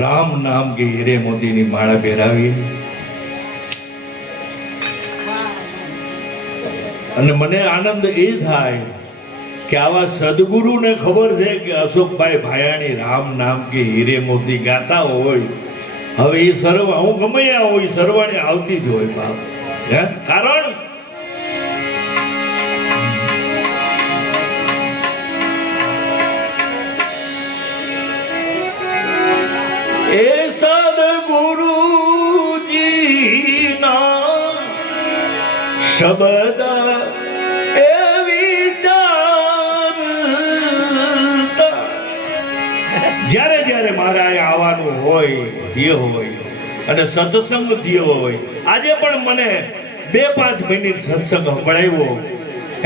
રામ નામ કે હીરે મોતીની માળા પહેરાવી અને મને આનંદ એ થાય કે આવા સદગુરુને ખબર છે કે અશોકભાઈ ભાયાણી રામ નામ કે હીરે મોતી ગાતા હોય. હવે એ સર્વ હું ગમે હોય સરવાણી આવતી જ હોય બાપ. કારણ એ સદગુરુજીના શબ્દ એ વિચારતા જ્યારે જ્યારે મારે અહીંયા આવવાનું હોય અને સત્સંગ થયો હોય. આજે પણ મને 2-5 મિનિટ સત્સંગ સંભળાવ્યો,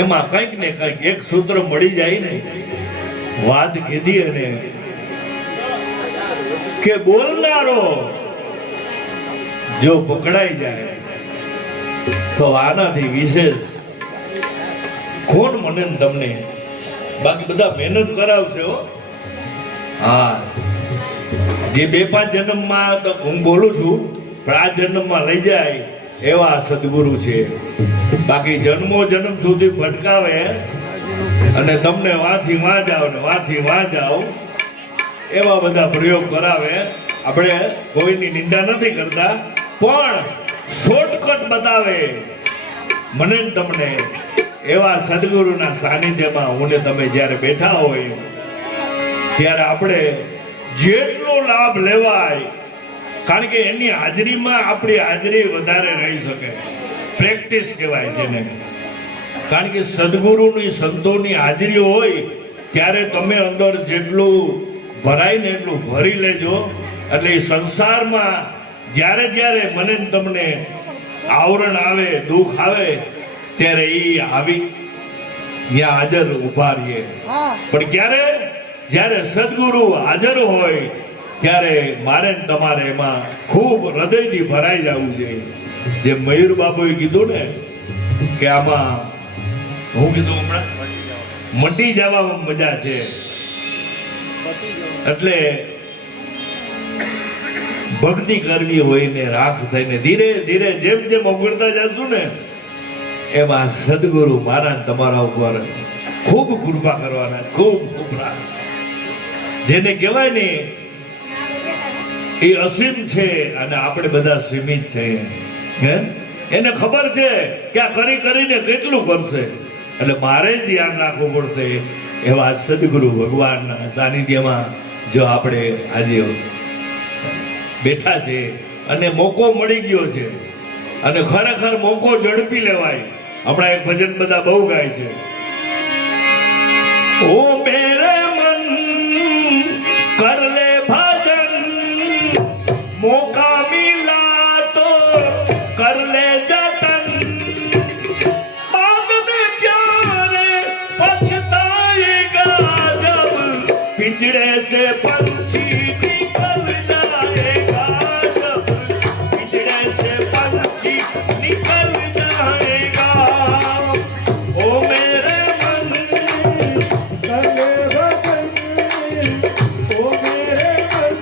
એમાં કંઈક ને કંઈક એક સૂત્ર મળી જાય ને. વાત કીધી અને કે બોલનારો જો પકડાઈ જાય તો આનાથી વિશેષ કોણ મને તમને. બાકી બધા મહેનત કરાવશે હો. હા, જે 2-5 જન્મમાં તો હું બોલું છું, પણ આ જન્મમાં લઈ જાય એવા સદગુરુ છે. બાકી જન્મો જન્મ સુધી ભટકાવે અને તમને વાંથી વાં જાવ ને વાંથી વાં જાવ એવા બધા પ્રયોગ કરાવે. આપણે કોઈની નિંદા નથી કરતા, પણ શોર્ટકટ બતાવે મને તમને. એવા સદગુરુના સાનિધ્યમાં હું ને તમે જ્યારે બેઠા હોય ત્યારે આપણે જેટલો લાભ લેવાય, કારણ કે એની હાજરીમાં આપણી હાજરી વધારે રહી શકે. પ્રેક્ટિસ કહેવાય જેને. કારણ કે સદગુરુની સંતોની હાજરી હોય ત્યારે તમે અંદર જેટલું ભરાય ને એટલું ભરી લેજો. એટલે એ સંસારમાં જ્યારે જ્યારે મને તમને આવરણ આવે, દુઃખ આવે, ત્યારે એ આવી ત્યાં હાજર ઉભા રહીએ. પણ ક્યારે જ્યારે સદગુરુ હાજર હોય ત્યારે મારે તમારે એમાં ખૂબ હૃદયથી ભરાઈ જવું જોઈએ. જે મયુર બાબુએ કીધું ને કે આમાં હું કીધું હમણાં મટી જવામાં મજા છે. એટલે ભક્તિ કરવી હોય ને રાખ થઈને ધીરે ધીરે જેમ જેમ ઓગળતા જશું ને એમાં સદગુરુ મારા તમારા ઉપર ખૂબ કૃપા કરવાના. ખૂબ જેને કહેવાય ને એ અસીમ છે અને આપણે બધા સીમિત છે. એને ખબર છે કે આ કરી કરીને કેટલું કરશે, એટલે મારે જ ધ્યાન રાખવું પડશે. એવા સદગુરુ ભગવાનના સાનિધ્યમાં જો આપણે આજે બેઠા છે અને મોકો મળી ગયો છે, અને ખરેખર મોકો ઝડપી લેવાય. હમણાં એક ભજન બધા બહુ ગાય છે, ઓ મેરે મન કર લે ભજન, મોકા મિલા તો કર લે જતન, बाद में प्यारे पछताएगा जब पिंजरे से पंछी निकल जाएगा, जब पिंजरे से पंछी निकल जाएगा. ओ मेरे मन कर ले भजन, ओ मेरे मन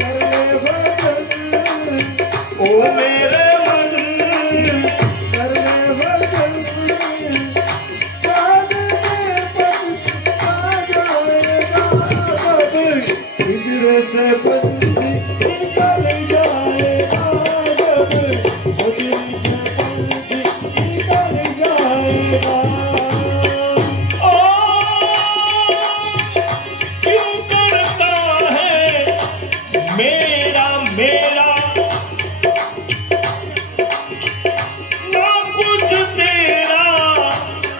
कर ले भजन, ओ मेरे मन कर ले भजन, बाद में पछता जाएगा जब पिंजरे से पंछी निकल जाएगा, जब पिंजरे से पंछी निकल जाएगा. ओ क्यों करता है मेरा मेरा ना कुछ तेरा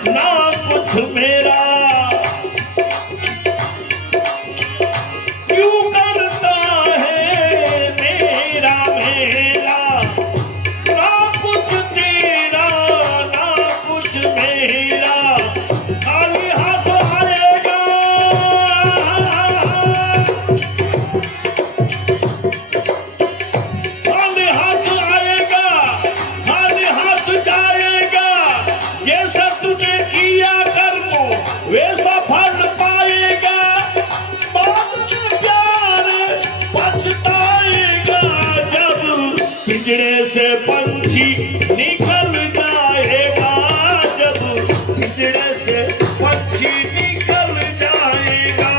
ना कुछ मेरा, क्यों करता है मेरा मेरा ना कुछ तेरा पिंजड़े से पंछी निकल जाएगा जब पिंजड़े से पंछी निकल जाएगा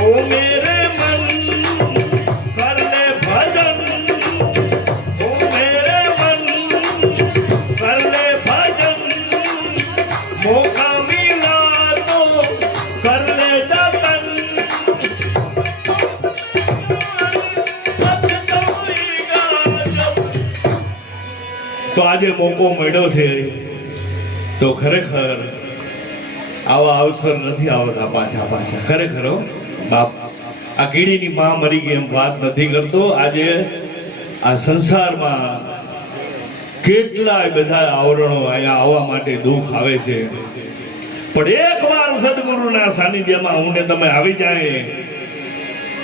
ओ मेरे मन कर ले भजन ओ मेरे मन कर ले भजन मौका मिला तो कर ले जतन તો આજે મોકો મળ્યો છે તો ખરેખર આવા અવસર નથી આવતા પાછા ખરેખર બાપ આ કીડીની માં મરી ગઈ એમ વાત નથી કરતો આજે આ સંસારમાં કેટલાય બધા આવરણો અહીંયા આવવા માટે દુઃખ આવે છે પણ એકવાર સદગુરુના સાનિધ્યમાં હું ને તમે આવી જાય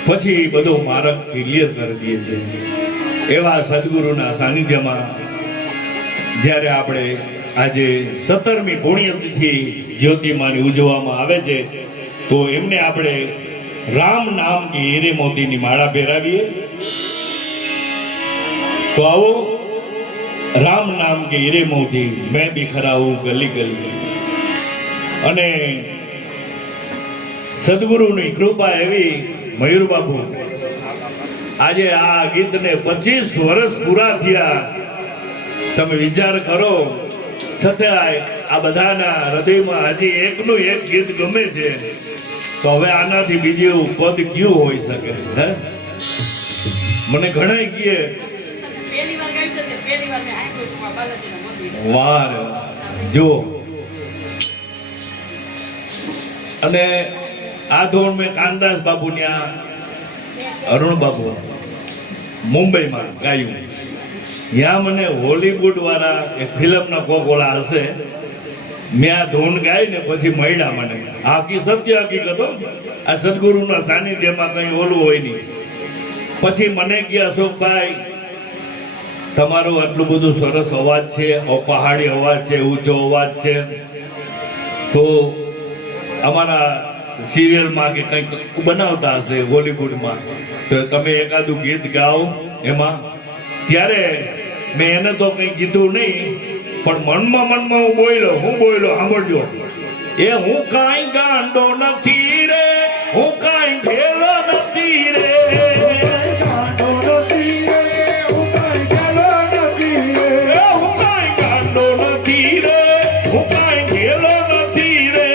પછી બધો માર્ગ ક્લિયર કરી દે છે એવા સદગુરુના સાનિધ્યમાં જ્યારે આપણે આજે 17મી પુણ્યતિથિ જ્યોતિમાની ઉજવવામાં આવે છે તો એમને આપણે રામ નામ કે હીરે મોતીની માળા પહેરાવીએ તો આવો રામ નામ કે હીરે મોતી મેં બિખરાવું ગલી ગલી અને સદગુરુની કૃપા એવી મયુર બાપુ આજે આ ગીતને 25 વર્ષ પૂરા થયા તમે વિચાર કરો છતાંય આ બધાના હૃદયમાં હજી એકનું એક ગીત ગમે છે તો હવે આનાથી બીજું પદ કયું હોઈ શકે હે મને ઘણા કહે વાર જો અને આ ધોરણ મેં કાનદાસ બાપુ ત્યાં અરુણ બાપુ મુંબઈમાં ગાયું ત્યાં મને હોલીવુડ વાળા એક ફિલ્મના કોકોલા હશે મેં આ ધૂન ગાઈ ને પછી મળ્યા મને આખી સત્ય હકીકત આ સદગુરુના સાનિધ્યમાં કઈ ઓલું હોય નહીં પછી મને કે અશોકભાઈ તમારો આટલું બધું સરસ અવાજ છે પહાડી અવાજ છે ઊંચો અવાજ છે તો અમારા સિરિયલમાં કે કંઈક બનાવતા હશે હોલીવુડમાં તો તમે એકાદું ગીત ગાઓ એમાં ત્યારે મેં એને તો કંઈ કીધું નહીં પણ મનમાં હું બોલ્યો સાંભળજો એ હું કાંઈ ગાંડો નથી રે હું કાંઈ ભેલો નથી રે ગાંડો નથી રે હું કાંઈ ભેલો નથી રે હું કાંઈ ગાંડો નથી રે હું કાંઈ ભેલો નથી રે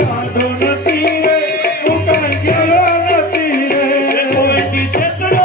ગાંડો નથી રે હું કાંઈ ભેલો નથી રે કોઈથી છેતરો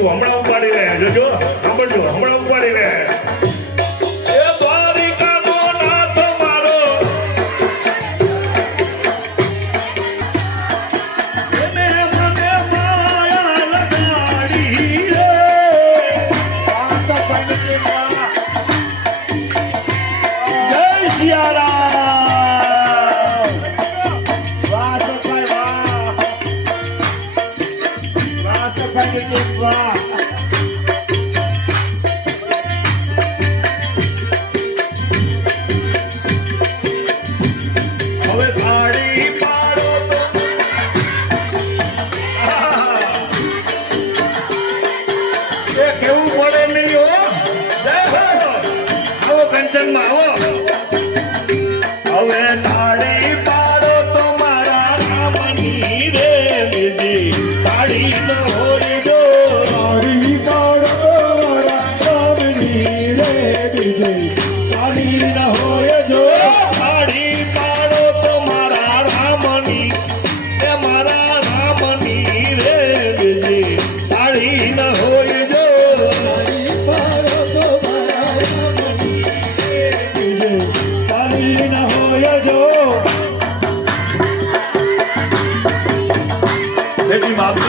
હમણાં ઉપાડી લે જોજો સાંભળજો હમણાં ઉપાડી લે એ દ્વારિકાનો નાથ મારો વાહ હવે થાળી પાડો તો એ કેવું પડે નહીં હો જય હો આવો કંચનમાં આવો હવે થાળી પાડો તો મારા રામની રે બીજી થાળી ન હોય જો તારી કાળો મારા રામની રે બીજે તારી ન હોય જો થાળી પાડો તો મારા રામની એ મારા રામની રે બીજી થાળી ન હોય જો તારી કાળો તો મારા રામની રે બીજે તારી ન હોય જો બેટી બાપુ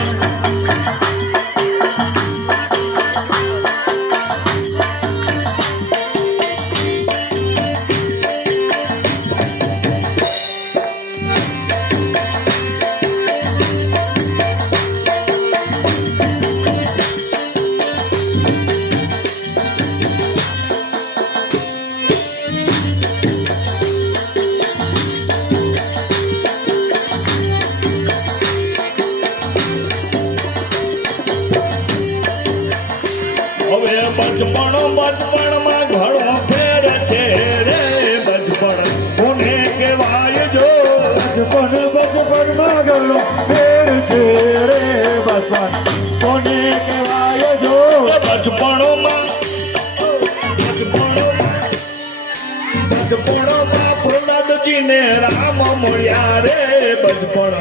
હવે બચપણમાં ઘણો ફેર છે રે બચપણ કોને કહેવાય જો બચપનમાં ઘણો ફેર છે રે બચપન કોને કહેવાય જો બચપણમાં પ્રહલાદજીને રામ મળ્યા રે બચપણ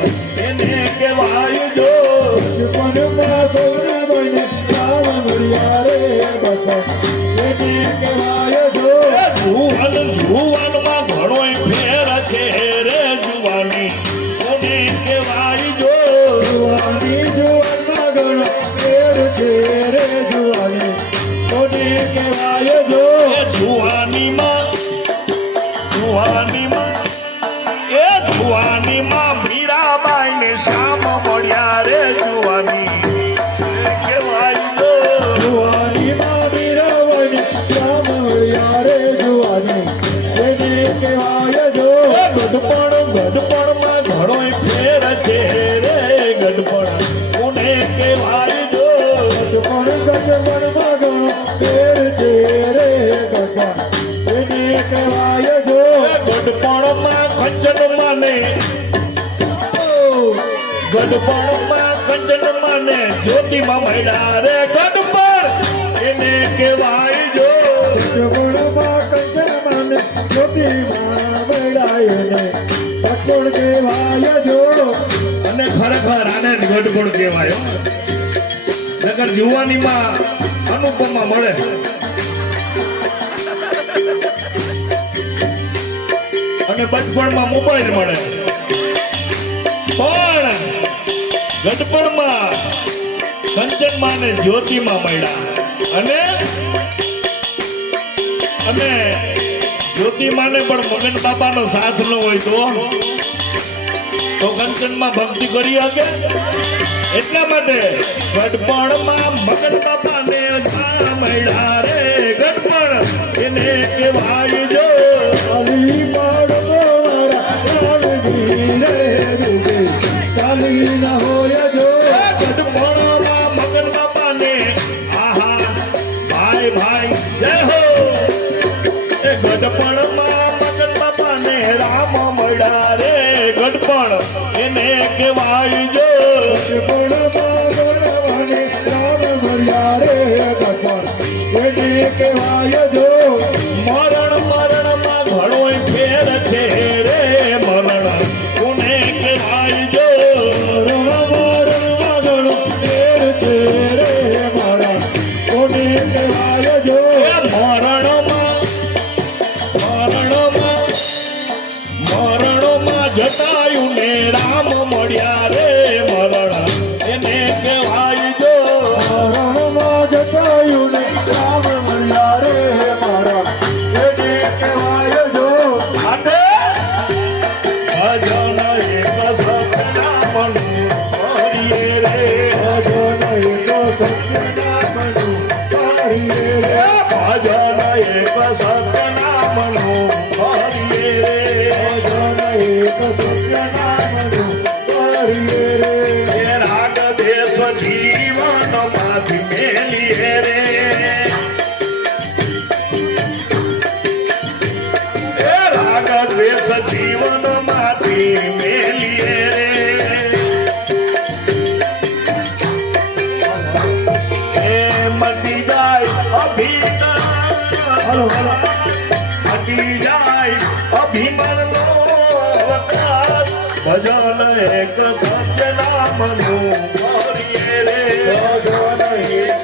એને કહેવાય જો બચપનમાં સોના બને રામ મળ્યા રે બચપન એને કહેવાય જો જુવાનમાં ઘણો ફેર છે રે જુવાની કોને કહેવાય જો જુવાની જુવાનમાં ઘણો ફેર છે રે જુવાની કોને કહેવાય જો જુવાનીમાં મીરાબાઈ ને શ્યામ મળ્યા રે જુવાની કહેવાય જો જુવાનીમાં મીરાબાઈને શ્યામ મળ્યા રે જુવાની એને કહેવાય જો ગઢપણમાં ઘણો ફેર છે રે ગઢપણ કોને કહેવાય જો ગઢપણમાં ઘણો ફેર છે રે ગઢપણ એને કહેવાય જો ગઢપણમાં કંચનમાં ને ગઢપણમાં કંચનમાં ને જ્યોતિમાં મળ્યા રે ગઢપણ એને કહેવાય જો ગઢપણમાં કંચનમાં જ્યોતિમાં મળાય ને ગઢપણ કહેવાય જો અને ખરેખર આને જ ગઢપણ કહેવાય હો. નકર જુવાનીમાં અનુપમા મળે અને બચપણમાં મોબાઈલ મળે પણ ગઢપણમાં કંચનમાં ને જ્યોતિમાં મળ્યા અને જ્યોતિમાને પણ મગન બાપાનો સાથ ન હોય તો કંચનમાં ભક્તિ કરી શકે એટલા માટે ગઢપણમાં મગન બાપાને મળ્યા રે ગઢપણ એને કહેવાય જો તાલી પાડો મારા રામની રે બીજે તાલી ન હોય જો ગઢપણમાં મગન બાપાને આહા ભાઈ ભાઈ જય હો એ ગઢપણમાં મગન બાપાને રામ મળ્યા રે ગઢપણ એને કહેવાય જો ગઢપણમાં બોલવાને રામ મળ્યા રે ગઢપણ એને કહેવાય જો મરણમાં ઘણો ફેર છે રે મરણ કોને કહેવાય જો મરણમાં ઘણો ફેર છે રે મારા કોને કહેવાય જો મરણમાં જટાયું ને રામ મળ્યા રે મરણ એને કહેવાય જો મરણમાં જટાયું ને રામ મળ્યા રે મારા એને કહેવાય જો આટે ભજન એક સતનામનું હરિયે રે ભજન એક સત નામનું હરિયે રે ભજન એક સત્ય નામનું હરિયે રે એ રાગ દેશ જીવન માંથી મેલીએ રે એ રાગ દ્વેષ જીવન માંથી મેલીએ રે એ મટી જાય હલો હલો મટી જાય અભિમાનનો વકાસ ભજન એક સત્ય નામનું હરિયે રે ભજન એક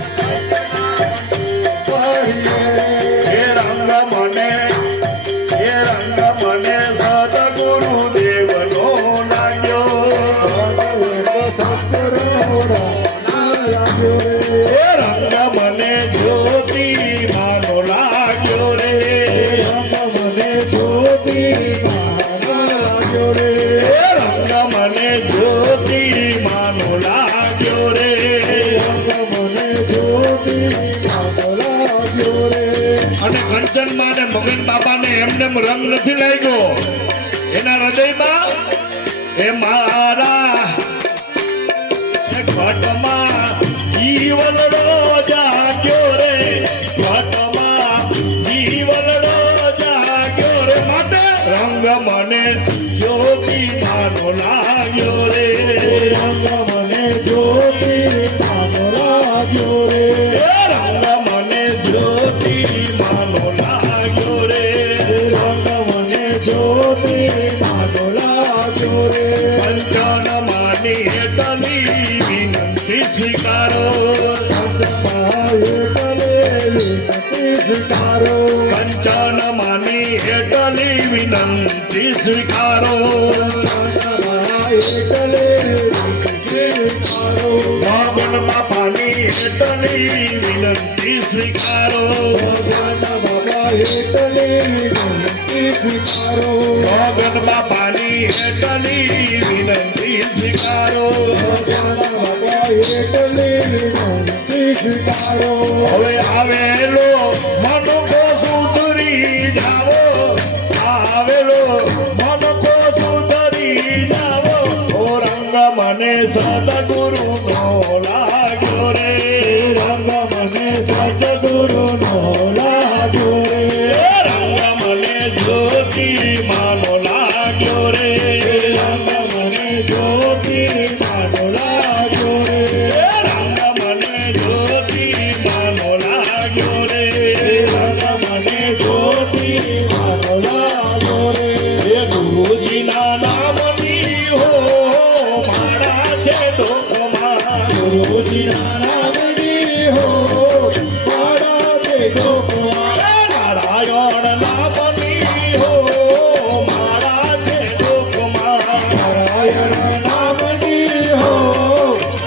હરિયે રે હે રંગ મને સદગુરુ દેવનો લાગ્યો હે રંગ મને જ્યોતિ માનો લાગ્યો રે હે રંગ મને જ્યોતિ માનો લાગ્યો રે અને કંચનમાં ને મગન બાબાને એમને રંગ નથી લાગ્યો એના હૃદયમાં એ મારા એ ઘટમાં જીવનનો જાગ્યો રે ઘટમાં જીવનનો જાગ્યો રે માટે રંગ મને જ્યોતિ માનો લાગ્યો રે રંગ મને જ્યોતિ માનો લાગ્યો રે રંગ મને જ્યોતિ માનો લાગ્યો રે રંગ મને જ્યોતિ માનો લાગ્યો રે કંચન માની હેઠળની વિનંતી સ્વીકારો સ્વીકારો કંચન માની હેઠળની વિનંતી સ્વીકારો ભગવાન બાપાની હેઠળની વિનંતી સ્વીકારો ભગવાન બાપાની હેઠળની વિનંતી સ્વીકારો હવે આવેલો મનકો સુધરી જાવો આવેલો મનકો સુધરી જાવો ઓ રંગ મને સદગુરુ નો લાગ્યો રે રંગ મને સદગુરુ નો લાગ્યો રે રંગ મને જ્યોતિ માનો લાગ્યો રે રંગ મને જ્યોતિ માનો લાગ્યો રે રંગ મને જ્યોતિ માનો લાગ્યો રે રંગ મને જ્યોતિ માનો લાગ્યો રે એ ગુરુજીના નામની હો મારા છે દુઃખમાં ગુરુજીના નામની હો મારા તે લોકમાં નારાયણ નામની હો મારા છે દુઃખમાં નારાયણ નામની હો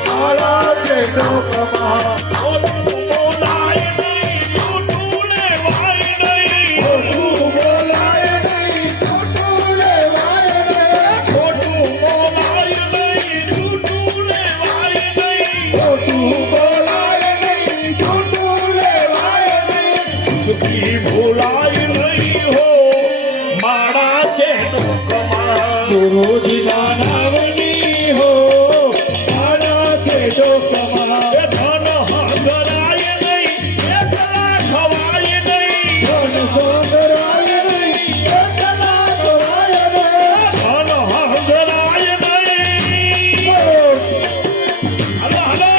મારા તે લોકમાં ખોટું બોલાય નહીં, ખોટું લેવાય નહીં. ખોટું બોલાય નહીં ખોટું લેવાય નહીં ખોટું બોલાય નહીં, ખોટું લેવાય નહીં. ખોટું બોલાય નહીં ખોટું લેવાય નહીં સુખી ભૂલાય નહીં હો મારા છે દુઃખમાં. ગુરુજીના નામની હો મારા તે લોકમાં એ ધન હંગરાય નહીં, એકલા ખવાય નહીં. ધન સંગરાય નહીં એકલા કરાય નહીં ધન હંગરાય નહીં. Hello, hello.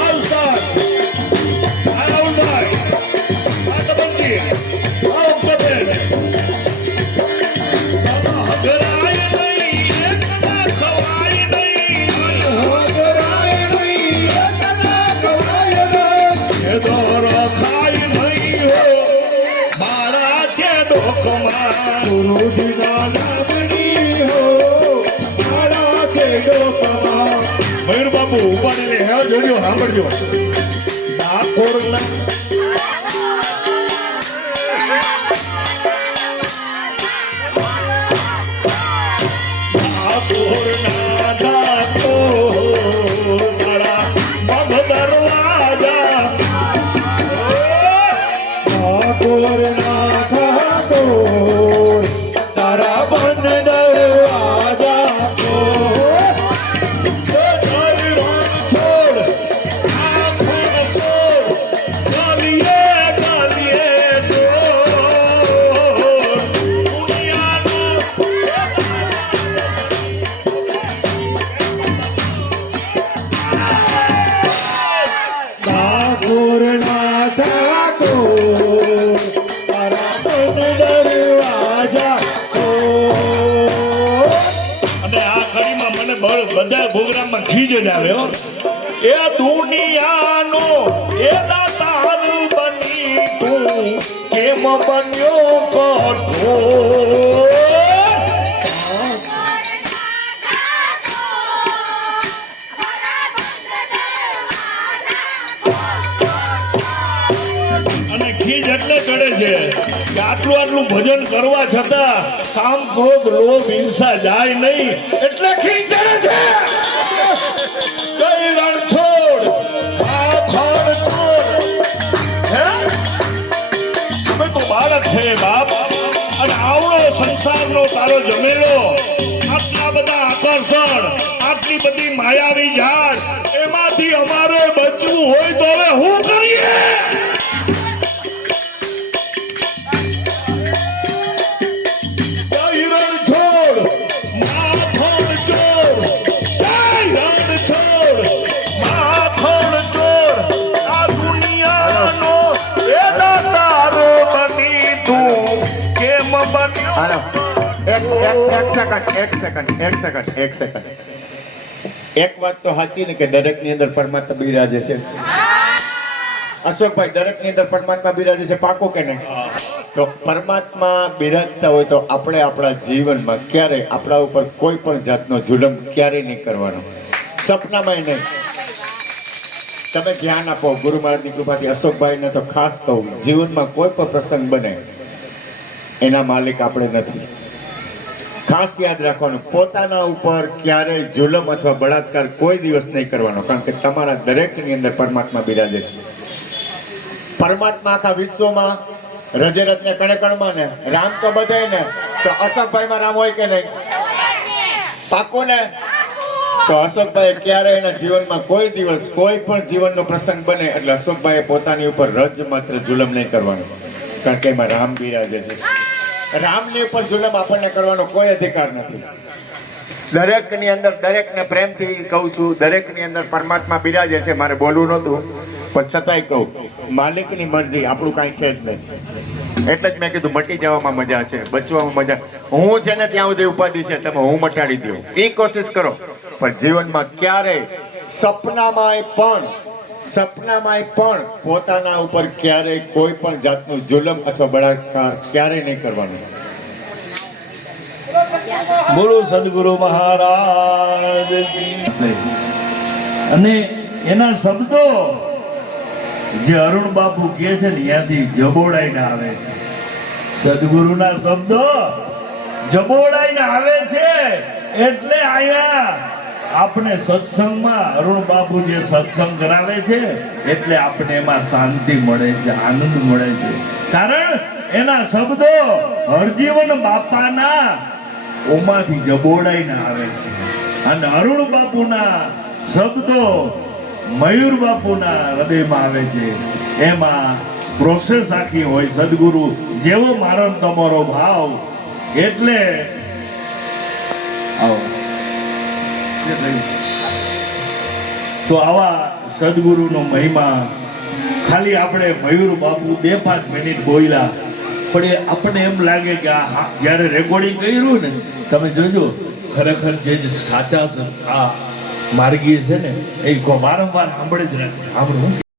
આવસર. આવનાર. આટબંધી. આવકબેન. ધન હંગરાય નહીં, એકલા ખવાય નહીં. સંગરાય નહીં એકલા કરાય નહીં એ દોરો ખાય નહીં હો મારા છે દુઃખમાં. ગુરુજીના નામની હો મારા તે લોકમાં મયુર બાપુ ઉપાડીને હેવ જોજો સાંભળજો. ડાકોરના ડાકોરના ડાકો મારા મગ દરવાજા. ઠાકોરના ઠાકોર તારા બંધ દરવાજા ખોલ. છોડ આંખોને છોડ ગાલીએ ગાલીએ છોડ દુનિયાનો ઠાકોરના ઠાકોર તારા બંધ દરવાજા ખોલ. અને આ ઘડીમાં મને બધા પ્રોગ્રામમાં ખીજ જ આવે હો. એ દુનિયાનો એ દાતાર બની તું કેમ બન્યો કઠોર. અને ખીજ એટલે ચડે છે કે આટલું ભજન કરવા છતાં કામ ક્રોધ લોભ હિંસા જાય નહીં એટલે ખીજ ચડે છે. કઈ રણ છોડ આ ફળ છોડ. હે અમે તો બાળક છે બાપ, અને આવડો સંસારનો તારો જમેલો, આટલા બધા આકર્ષણ, આટલી બધી માયાવી ઝાડ, એમાંથી અમારે બચવું હોય તો હવે શું કરીએ? હાલો એક સેકન્ડ એક વાત તો સાચી ને કે દરેકની અંદર પરમાત્મા બિરાજે છે. અશોકભાઈ, દરેકની અંદર પરમાત્મા બિરાજે છે, પાકો કે નહીં? તો પરમાત્મા બિરાજતા હોય તો આપણે આપણા જીવનમાં ક્યારે આપણા ઉપર કોઈ પણ જાતનો જુલમ ક્યારે નહીં કરવાનો, સપનામાં નહીં. તમે ધ્યાન આપો ગુરુ મહારાજની કૃપાથી. અશોકભાઈને તો ખાસ કહું, જીવનમાં કોઈ પણ પ્રસંગ બને એના માલિક આપણે નથી. ખાસ યાદ રાખવાનું, પોતાના ઉપર ક્યારેય જુલમ અથવા બળાત્કાર કોઈ દિવસ નહીં કરવાનો, કારણ કે તમારા દરેકની અંદર પરમાત્મા બિરાજે છે. પરમાત્મા આખા વિશ્વમાં રજે રજને કણે કણમાં ને રામ તો બધાય ને, તો અશોકભાઈમાં રામ હોય કે નહીં? પાકું ને? તો અશોકભાઈ ક્યારે એના જીવનમાં કોઈ દિવસ કોઈ પણ જીવનનો પ્રસંગ બને એટલે અશોકભાઈએ પોતાની ઉપર રજ માત્ર જુલમ નહીં કરવાનો, કારણ કે એમાં રામ બિરાજે છે. રામની ઉપર જુલમ આપણને કરવાનો કોઈ અધિકાર નથી. દરેકની અંદર, દરેકને પ્રેમથી કહું છું, દરેકની અંદર પરમાત્મા બિરાજે છે. મારે બોલવું નહોતું પણ છતાંય કહું, માલિકની મરજી, આપણું કાંઈ છે જ નહીં. એટલે જ મેં કીધું મટી જવામાં મજા છે, બચવામાં મજા. હું છે ને ત્યાં સુધી ઉપાધિ છે, તમે હું મટાડી દઉં એ કોશિશ કરો, પણ જીવનમાં ક્યારેય સપનામાંય પણ પોતાના ઉપર ક્યારેય કોઈ પણ જાતનું જુલમ અથવા બળાત્કાર ક્યારેય નહીં કરવાનું. બોલો સદગુરુ મહારાજ કી. અને એના શબ્દો જે અરુણ બાપુ કહે છે ને ત્યાંથી જબોડાઈને આવે છે. સદગુરુના શબ્દો જબોડાઈને આવે છે. એટલે આયા આપણે સત્સંગમાં અરુણ બાપુ જે સત્સંગ કરાવે છે એટલે આપણે એમાં શાંતિ મળે છે, આનંદ મળે છે. કારણ એના શબ્દો હરજીવન બાપાના ઓમાંથી જબોડાઈને આવે છે. અને અરુણ બાપુના શબ્દો મયુર બાપુના હૃદયમાં આવે છે. એમાં પ્રોસેસ આખી હોય. સદગુરુ જેવો મારો ને તમારો ભાવ, એટલે આવો. તો આવા સદગુરુનો મહિમા ખાલી આપણે મયુર બાપુ 2-5 મિનિટ બોલ્યા, પણ એ આપણને એમ લાગે કે આ જ્યારે રેકોર્ડિંગ કર્યું ને, તમે જોજો ખરેખર જે સાચા આ માર્ગીય છે ને એ વારંવાર સાંભળી જ રાખશે. આપણે શું